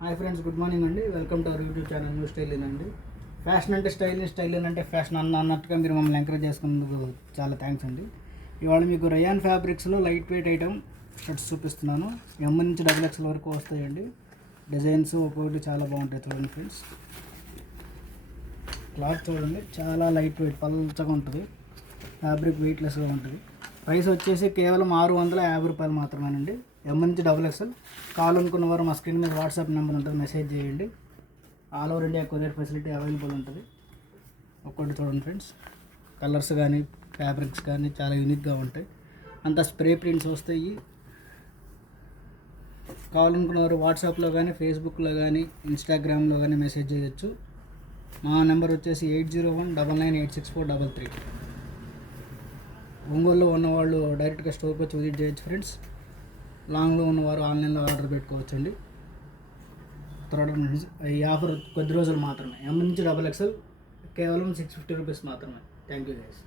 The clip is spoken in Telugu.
హాయ్ ఫ్రెండ్స్, గుడ్ మార్నింగ్ అండి. Welcome to our YouTube channel new style అండి. ఫ్యాషన్ అంటే స్టైల్, స్టైల్ అంటే ఫ్యాషన్ అన్నట్టుగా మీరు మమ్మల్ని ఎంకరేజ్ చేసుకున్నందుకు చాలా థ్యాంక్స్ అండి. ఇవాళ మీకు రయాన్ ఫ్యాబ్రిక్స్లో లైట్ వెయిట్ ఐటమ్ షర్ట్స్ చూపిస్తున్నాను. ఎమ్ నుంచి XXL వరకు వస్తాయండి. డిజైన్స్ ఒక్కొక్కటి చాలా బాగుంటాయి. చూడండి ఫ్రెండ్స్, క్లాత్ చూడండి, చాలా లైట్ వెయిట్ పల్చగా ఉంటుంది. ఫ్యాబ్రిక్ వెయిట్లెస్గా ఉంటుంది. ప్రైస్ వచ్చేసి కేవలం 650 రూపాయలు మాత్రమేనండి. ఎమ్ నుంచి XXL. కావాలనుకున్న వారు మా స్క్రీన్ మీద వాట్సాప్ నెంబర్ ఉంటుంది, మెసేజ్ చేయండి. All over India courier facility available ఉంటుంది. ఒక్కటి చూడండి ఫ్రెండ్స్, కలర్స్ కానీ ఫ్యాబ్రిక్స్ కానీ చాలా యూనిక్గా ఉంటాయి. అంతా స్ప్రే ప్రింట్స్ వస్తాయి. కావాలనుకున్న వారు వాట్సాప్లో కానీ ఫేస్బుక్లో కానీ ఇన్స్టాగ్రామ్లో కానీ మెసేజ్ చేయొచ్చు. మా నెంబర్ వచ్చేసి 8019986433. ఒంగోలులో ఉన్నవాళ్ళు డైరెక్ట్గా స్టోర్కి వచ్చి విజిట్ చేయొచ్చు ఫ్రెండ్స్. లాంగ్లో ఉన్నవారు ఆన్లైన్లో ఆర్డర్ పెట్టుకోవచ్చండి. తర్వాత ఈ ఆఫర్ కొద్ది రోజులు మాత్రమే. ఎమ్ నుంచి XXL కేవలం 650 రూపీస్ మాత్రమే. Thank you guys.